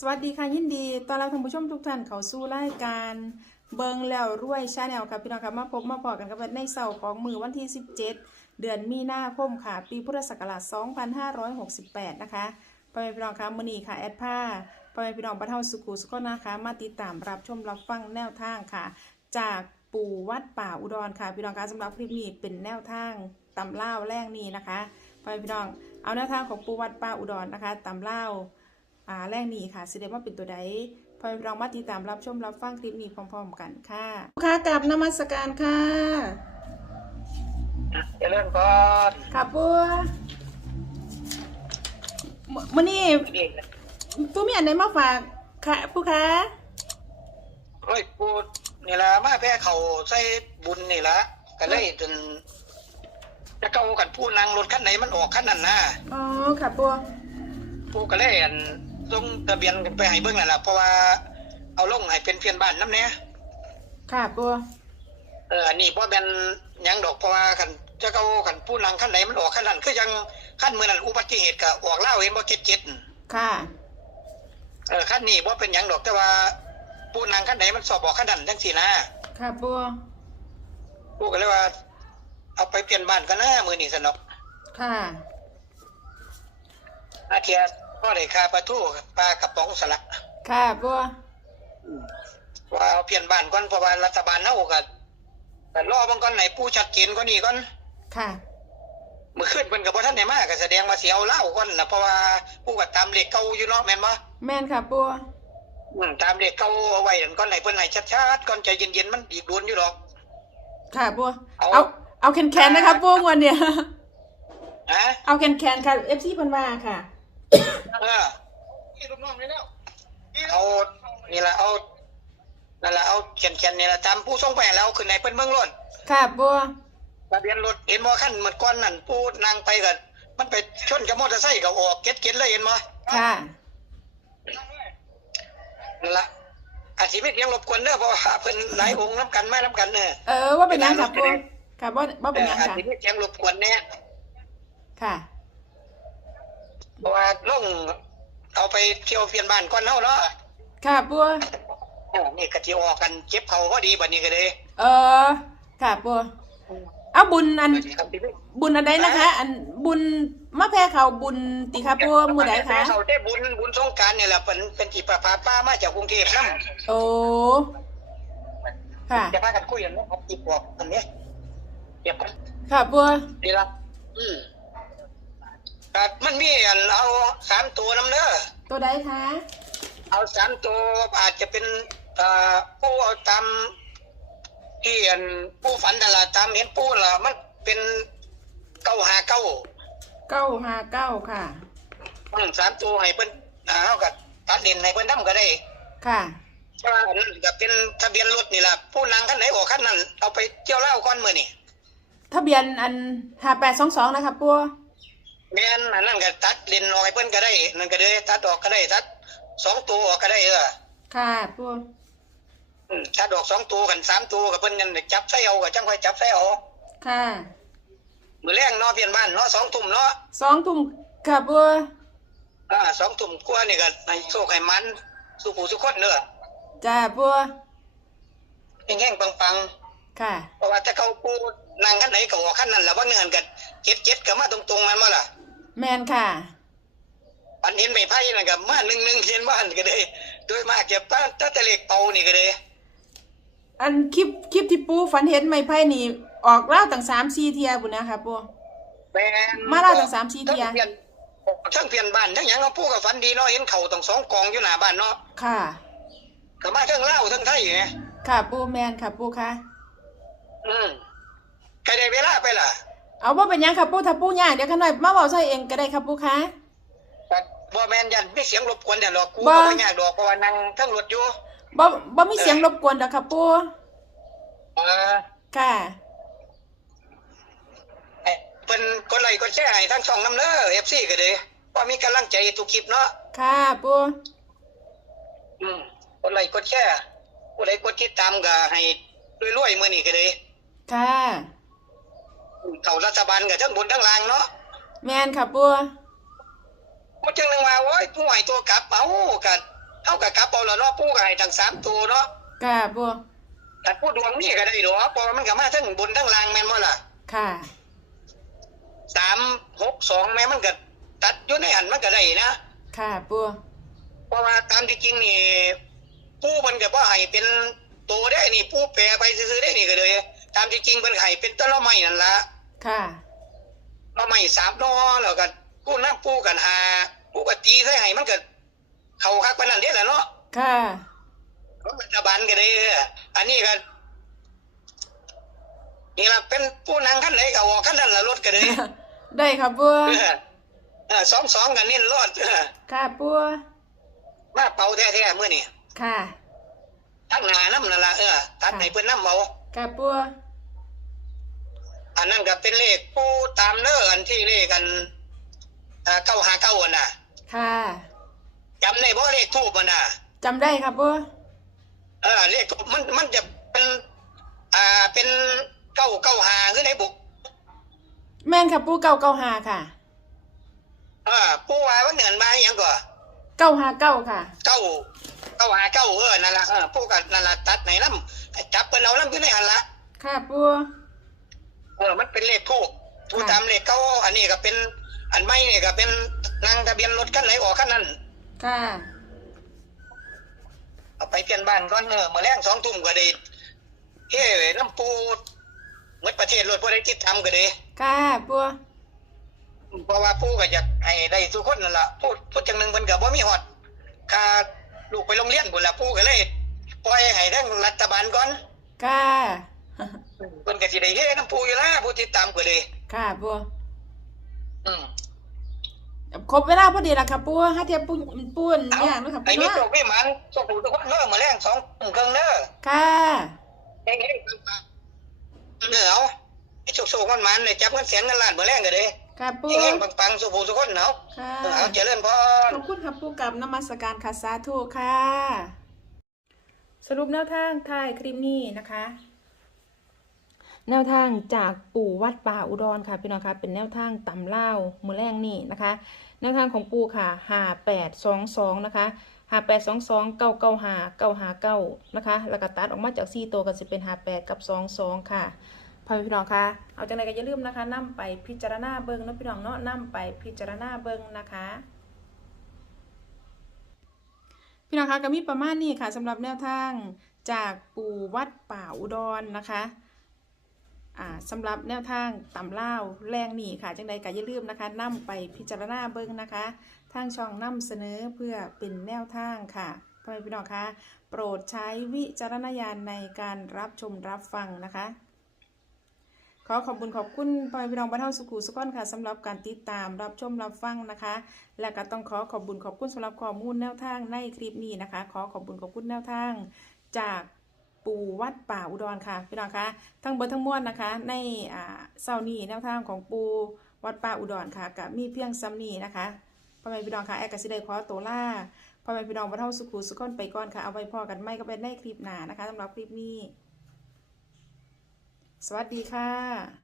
สวัสดีค่ะยินดีต้อนรับท่านผู้ชมทุกท่านเข้าสู่รายการเบิงแล้วรวยชาแนลค่ะพี่น้องครับมาพบมาพอกันกับในเสาร์ของมือวันที่ 17 เดือนมีนาคมค่ะ ปีพุทธศักราช 2568 นะคะพ่อแม่พี่น้องคะมือนี้ค่ะแอดผ้าพ่อแม่พี่น้องบรรเทาสุขุสุขนะคะ มาติดตามรับชมรับฟังแนวทางค่ะ จากปู่วัดป่าอุดรค่ะพี่น้องคะสำหรับคลิปนี้เป็นแนวทางตำเล่าแรกนี้นะคะพ่อแม่พี่น้องเอาแนวทางของปู่วัดป่าอุดรนะคะตำเล่า อ่าแรกนี้ค่ะสิเดว่าเป็นตัวใดพอเรามาติดตามรับชมรับฟังคลิปนี้พร้อมๆกันค่ะค่ะกับนมัสการค่ะเจะเริ่มก่อนค่ะปัวมมื่อนี้เด็กปูมีอันไหนมาฝากค่ะผู้ค้าเฮ้ยพูดนี่ละมาแพ้เขาใส่บุญนี่ละก็เลยจนจะเก้ากันพูดนางรถคันไหนมันออกคันนั้นนะอ๋อค่ะปัวผู้ก็เลยอัน ต้องทะเบียนกันไปให้เบิ่งนั่นล่ะเพราะว่าเอาลงให้เป็นเพียนบ้านน้ำเนี้ยค่ะปัวเอออันนี้บ่เป็นหยังดอกเพราะว่าคันจะเก้ากันพูดนางคันไหนมันออกคันนั้นคือยังคันมือนั้นอุบัติเหตุก็ออกเล่าวเห็นบ่เจ็ดเจ็ดค่ะ เออคันนี้บ่เป็นหยังดอกแต่ว่าพูดนางคันไหนมันสอบออกคันนั้นจังสี่นะค่ะปัวพูดกันเลยว่า เอาไปเปลี่ยนบ้านกันนะมือนี่สนอกค่ะอาเทีย พ่อได้ค่าปลาทูปลากระป๋องสละค่ะปัวว่าเอาเปลี่ยนบ้านก่อนเพราะว่ารัฐบาลเฮาก็ก็รอบางก่อนไหนผู้ชัดเจนกว่านี้ก่อนค่ะมื้อคืนเพิ่นก็บ่ทันได้มาก็แสดงว่าสิเอาเหล้าก่อนนะเพราะว่าผู้ก็ตามเลขเก่าอยู่เนาะแม่นบ่แม่นค่ะปัวอืมตามเลขเก่าเอาไว้นั่นก่อนไหนเพิ่นให้ชัดๆก่อนใจเย็นๆมันอีกโดนอยู่ดอก ค่ะปัวเอาเอาเอาแคนๆนะคะปัวงวันเนี่ยฮะเอาแคนๆค่ะเอฟซีเพิ่นว่าค่ะ เออนี่ลูกน้องนี่แล้วเอานี่ละเอานั่นละเอาเขียนๆนี่ล่ะตามผู้ส่งไปให้แล้วขึ้นในเพิ่นเมืองโลดค่ะปัวทะเบียนรถเห็นบ่ขั้นเหมือนก้อนนั่นปูนางไปกันมันไปชนกับมอเตอร์ไซค์ก็ออกเก็ตเก็ตเลยเห็นบ่ค่ะนั่นละอาจสิไม่เพียงรบกวนเด้อเพราะว่าเพิ่นหลายองค์น้ำกันมาน้ำกันเด้อเออว่าเป็นหยังค่ะปัวค่ะว่าว่าเอเป็นหยังอาจค่ะสิไม่เพียงรบกวนแน่ค่ะ เพราะว่าลงเอาไปเที่ยวเพียนบ้านก่อนเฮาเนาะค่ะปัวเออนี่ก็สิออกกันเจ็บเขาพอดีบัดนี้ก็เลยเออค่ะปัวเอาบุญอันครับสิบุญอันใดนะคะ อันบุญมะแพร้เขาบุญติค่ะปัวมือใดคะเขาได้บุญบุญสงกรารนี่แหละเป็นเป็นที่ประพาป้ามาจากกรุงเทพนำโอ้ค่ะจะพากันคุยกันเนาะครับอีกบอกอันนี้เก็บกันค่ะปัวดีละอืม ครับมันมีอันเอาสามตัวน้ำเน้อตัวใดคะเอาสามตัวอาจจะเป็นเอ่อผู้เอาตามที่อันผู้ฝันแต่นละตามเห็นผู้ละมันเป็นเก้าหาเก้าเก้าห้าเก้าค่ะ อืมสามตัวให้เพิ่นอ่าเอากับตัดเด่นให้เพิ่นนํก็ได้ค่ะเพราะว่าอันนั้นก็เป็นทะเบียนรถนี่ล่ะผู้นางคันไหนออกคันนั้นเอาไปเที่ยวเล่าวก่อนมื้อนี่ทะเบียนอันห้าแปดสองสองนะคะปัว แม่นอันนั้นก็ตัดเล่นออกให้เพิ่นก็ได้นั่นก็ได้ตัดออกก็ได้ตัดสองตัวออกก็ได้เออค่ะปัวอืมถ้าดอกสองตัวกันสามตัวกับเพิ่นยังได้จับใส่เอากับจังค่อยจับใส่เอาค่ะมือแรงเนาะเพียนบ้านเนาะสองทุ่มเนาะสองทุ่มค่ะปัวอ่าสองทุ่มกว่านี่ก็ให้โชคให้มันสู่ผู้สุคนเด้อจ้าปัวแห้งๆปังค่ะ ๆเพราะว่าถ้าเขาปูนั่งคันไหนก็ออกคันนั้นแล้วว่าเงินกันเจ็ดเจ็ดก็มาตรงๆแมันบ่ล่ะ แมนค่ะปันเห็นไม่ไพ่นั่นก็มาหนึ่งหนึ่งเพียนบ้านก็ได้โดยมากจะป้าถ้าแต่เลขเป่านี่ก็ได้อันคลิปคลิปที่ปูฝันเห็นไม้ไผ่นี่ ออกเล่าวตั้งสามสี่เทียบุญนะคะปัวแม่นมาเล่าตั้งสามสี่เที่ยทั้งเพียนทั้งเพียนบ้านทั้งหยังเอาปูกับฝันดีเนาะเห็นเข่าตั้งสองกองอยู่หน้าบ้านเนาะค่ะก็มาทั้งเล่าวทั้งไทยไงค่ะปูแมนค่ะปูค่ะ อืมใครได้เวลาไปล่ะ เอาว่าเป็นหยังค่ะปูถ้าปูย่างเดี๋ยวขันหน่อยมาบอกใส่เองก็ได้ค่ะปูค่ะแต่บ่แม่นยันมีเสียงรบกวนแต่หรอกกูบ่ ก็บ่อยากดอกเพราะว่านั่งทั้งรถอยู่บ่บ่มีเสียงรบกวนดอกค่ะปูเออค่ะไอ้เพิ่นกดไลค์กดแชร์ให้ทั้งช่องน้ำเด้อ FC ก็เด้ว่ามีกำลังใจทุกคลิปเนาะค่ะปูอืมกดไลค์กดแชร์ผู้ใดกดติดตามก็ให้รวยๆมื้อนี้ก็เด้ค่ะ เข้ารัฐบาลก็ทั้งบนทั้งล่างเนาะแมนค่ะปูบ่จังนึงว่าโอ้ยผู้ให้ตัวกลับเอาก็เอากับกลับเอาละเนาะปูก็ให้ทั้งสามตัวเนาะค่ะปูแต่ผู้ดวงนี่ก็ได้หรอเพราะว่ามันก็มาทั้งบนทั้งล่างแม่นบ่ล่ะค่ะสามหกสองแม่มันก็ตัดอยู่ในหันมันก็ได้นะค่ะปูเพราะว่าตามที่จริงนี่ผู้มันก็บ่ให้เป็นตัวได้นี่ผู้แปรไปซื้อๆได้นี่ก็เลย ตามที่จริงมันให้เป็นต้นละไม้นั่นละ ค่ะละไม้สามนอแล้วก็ผู้น้ำผู้กันหาผู้ก็ตีใส่ให้มันก็เข้าคักปานนั้นเด้แหละเนาะค่ะรัฐบาลก็ได้เอออันนี้ก็นี่ล่ะเป็นผู้นั่งขั้นไหนก็ออกขั้นนั้นละรถก็เลยได้ค่ะปูเออเออสองสองกันนี่รอดเออค่ะปูมาเป่าแท้ๆเมื่อนี่ค่ะทั้งหนาน้ำนั่นละเออตัดให้เพื่อนน้ำเมาค่ะปู อันนั้นก็เป็นเลขผู้ตามเน้ออันที่เลขกันเก้าหาเก้าอันน่ะ ค่ะจำได้บ่เลขทูบมันน่ะจำได้ค่ะปูเออเลขทูปมันมันจะเป็นอ่าเป็นเก้าเก้าหาคือในบุกแม่นค่ะปูเก้าเก้าหาค่ะเออผู้ว่าว่าเหนือนมาอหย่างก่อเก้าหาเก้าค่ะ เก้าเก้าหาเก้าเออนั่นละเออผู้กันนั่นละตัดไหนน้ำจับเป็นเอาน้ำอยู่ในหันละค่ะปู เออ มันเป็นเลขทูกทูค่ะตามเลขเก้าอันนี้ก็เป็น อันไม่เนี่ยก็เป็นนางทะเบียนรถคันไหนออกคันนั้นค่ะเอาไปเปลี่ยนบ้านก่อนเออมาแรงสองทุ่มก็ได้เฮ้น้ำปูเหมือนประเทศรถพวกได้ติดทำก็ได้ค่ะปูเพราะว่าปูก็อยากให้ได้ทุกคนนั่นละพูดพูดจังหนึ่งมันก็บ่มีฮอดค่าลูกไปโรงเรียนบุนละปูก็เลยปล่อยให้ทั้งรัฐบาลก่อนค่ะ เพิ่นก็สิได้เฮ้น้ำปูอยู่ละผู้ติดตามก็เลยค่ะปูอืมครบเวลาพอดีละค่ะปูห้าเทียบปูปูนเอาอย่างนะคะปูไอ้นี่เนาะโชคพี่มันโชคผู้ทุกคนเด้อมาแรงสองทุ่มครึ่งเด้อค่ะเฮ้ยๆเนื้อเอาไอ้โชคโชคมันมันเลยจับเงินแสนเงินล้านมาแรงก็เลยค่ะปูเฮงๆปังๆสุภูทุกคนเนาะค่ะเอาเจริญพรขอบคุณค่ะปูกับนมัสการค่ะสาธุค่ะ สรุปแนวทางท้ายคลิปนี้นะคะ แนวทางจากปู่วัดป่าอุดรค่ะพี่น้องคะเป็นแนวทางตำเล่ามือแรงนี่นะคะ แนวทางของปู่ค่ะห้าแปดสองสองนะคะห้าแปดสองสองเก้าเก้าห้าเก้าห้าเก้านะคะแล้วก็ตัดออกมาจากสี่ตัวก็จะเป็นห้าแปดกับสองสองค่ะพ่อพี่น้องคะเอาจังไรก็อย่าลืมนะคะนํไปพิจารณาเบิ้งนะพี่น้องเนาะนํไปพิจารณาเบิ้งนะคะพี่น้องคะก็มีประมาณนี้ค่ะสำหรับแนวทางจากปู่วัดป่าอุดรนะคะ สำหรับแนวทางตำเล่าแรงหนีค่ะ จังใดก็อย่าลืมนะคะนํไปพิจารณาเบิ่งนะคะ ทางช่องนำเสนอเพื่อเป็นแนวทางค่ะพ่อแม่พี่น้องคะโปรดใช้วิจารณญาณในการรับชมรับฟังนะคะ ขอขอบคุณขอบคุณพ่อแม่พี่น้องบ้านเฮาสุขุสุขอนค่ะสำหรับการติดตามรับชมรับฟังนะคะ และก็ต้องขอขอบคุณขอบคุณสำหรับข้อมูลแนวทางในคลิปนี้นะคะ ขอขอบคุณขอบคุณแนวทางจาก ปู่วัดป่าอุดรค่ะพี่น้องคะทั้งเบอร์ทั้งมวลนะคะ ในอ่าเสาร์นี้แนวทางของปู่วัดป่าอุดรค่ะกับมีเพียงซ้ำนี้นะคะพ่อแม่พี่น้องค่ะแอร์กสิได้ขอตัวล่าพ่อแม่พี่น้องบ้านเฮาสุขุสุขอนไปก่อนค่ะเอาไว้พอกันไม่ก็เป็นในคลิปหนานะคะสำหรับคลิปนี้ สวัสดีค่ะ